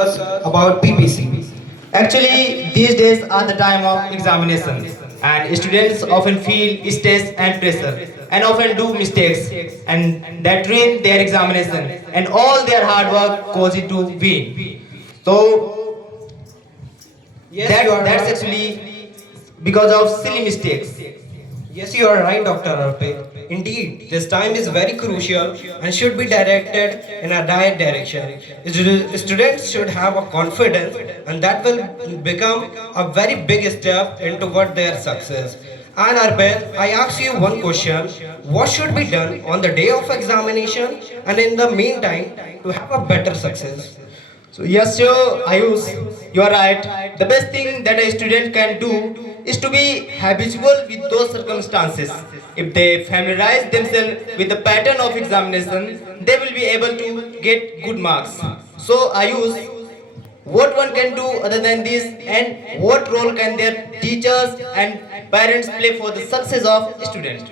us about PPC. Actually, these days are the time of examinations, and students often feel stress and pressure, and often do mistakes, and that ruin their examination, and all their hard work goes into vain. So Yes, you are that's right. actually because of silly mistakes. Yes, you are right, Dr. Arpit. Indeed, this time is very crucial and should be directed in a right direction. Students should have a confidence, and that will become a very big step into what their success. And Arpit, I ask you one question: what should be done on the day of examination and in the meantime to have a better success? So yes, sure, Ayush, you are right. The best thing that a student can do is to be habitual with those circumstances. If they familiarize themselves with the pattern of examination, they will be able to get good marks. So Ayush, what one can do other than this, and what role can their teachers and parents play for the success of students?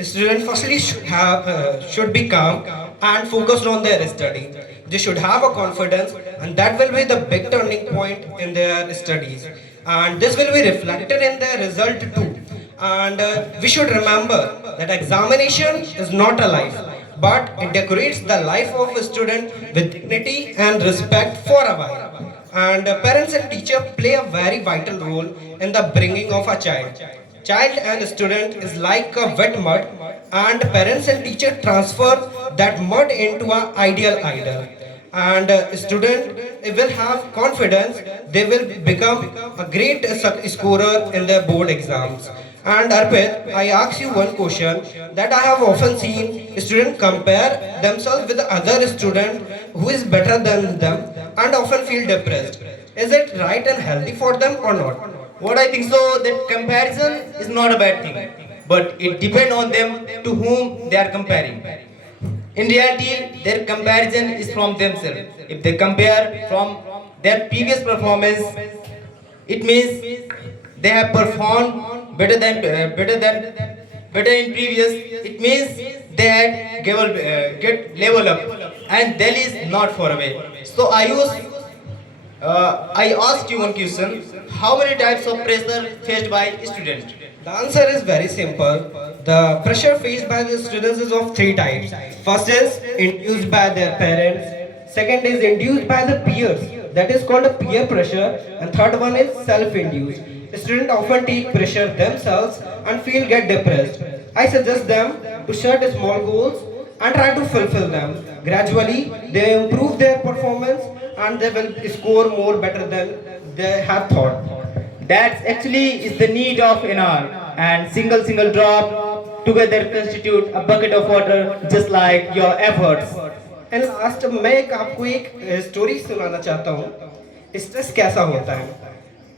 Students firstly should be calm and focused on their study. They should have a confidence, and that will be the big turning point in their studies. And this will be reflected in their result too. And we should remember that examination is not a life, but it decorates the life of a student with dignity and respect for a while. And parents and teachers play a very vital role in the bringing of a child. Child and student is like a wet mud, and parents and teacher transfer that mud into an ideal idol. And student will have confidence, they will become a great scorer in their board exams. And Arpit, I ask you one question that I have often seen students compare themselves with other student who is better than them and often feel depressed. Is it right and healthy for them or not? What I think so that comparison is not a bad thing, but it depends on them to whom they are comparing. In reality, their comparison is from themselves. If they compare from their previous performance, it means they have performed better in previous. It means they had get level up, and Delhi is not far away. So I asked you one question. How many types of pressure faced by students? The answer is very simple. The pressure faced by the students is of three types. First is induced by their parents. Second is induced by the peers. That is called a peer pressure. And third one is self-induced. Students often take pressure themselves and get depressed. I suggest them to set small goals and try to fulfill them. Gradually, they improve their performance and they will score more better than they have thought. That actually is the need of an hour, and single drop together constitute a bucket of water, just like your efforts. And last मैं आपको एक story सुनाना चाहता हूँ। Stress कैसा होता है?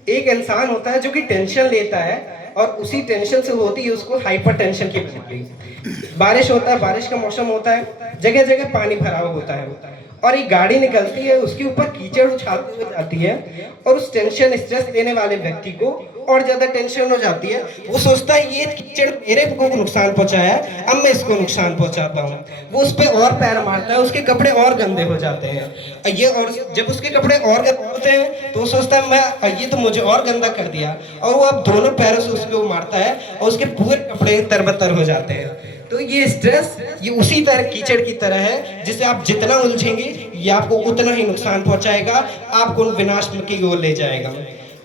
एक इंसान होता है जो कि टेंशन लेता है और उसी टेंशन से होती है उसको हाइपर टेंशन की बीमारी। बारिश होता है, बारिश का मौसम होता है, जगह जगह पानी भरा हुआ होता है और एक गाड़ी निकलती है, उसके ऊपर कीचड़ उछालती हुई जाती है और उस टेंशन स्ट्रेस लेने वाले व्यक्ति को और ज्यादा टेंशन हो जाती है। वो सोचता है ये कीचड़ मेरे को नुकसान पहुंचाया, अब मैं इसको नुकसान पहुंचाता हूँ। वो उस पर और पैर मारता है, उसके कपड़े और गंदे हो जाते हैं। ये और जब उसके कपड़े और गंदे होते हैं तो वो सोचता है मैं ये तो मुझे और गंदा कर दिया, और वो अब दोनों पैरों से उसको मारता है और उसके पूरे कपड़े तरबतर हो जाते हैं। तो ये स्ट्रेस ये उसी तरह कीचड़ की तरह है, जिसे आप जितना उलझेंगे ये आपको उतना ही नुकसान पहुंचाएगा, आपको विनाश की ओर ले जाएगा।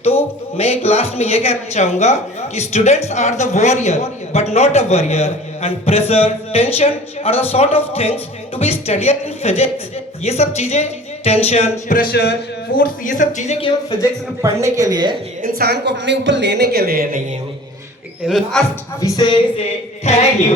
तो मैं एक लास्ट में ये कहना चाहूंगा कि students are the warrior but not a warrior, and pressure tension are the sort of things to be studied in physics. ये सब चीजें टेंशन प्रेशर फोर्स ये सब चीजें केवल फिजिक्स में पढ़ने के लिए, इंसान को अपने ऊपर लेने के लिए नहीं है। Last, we say thank you.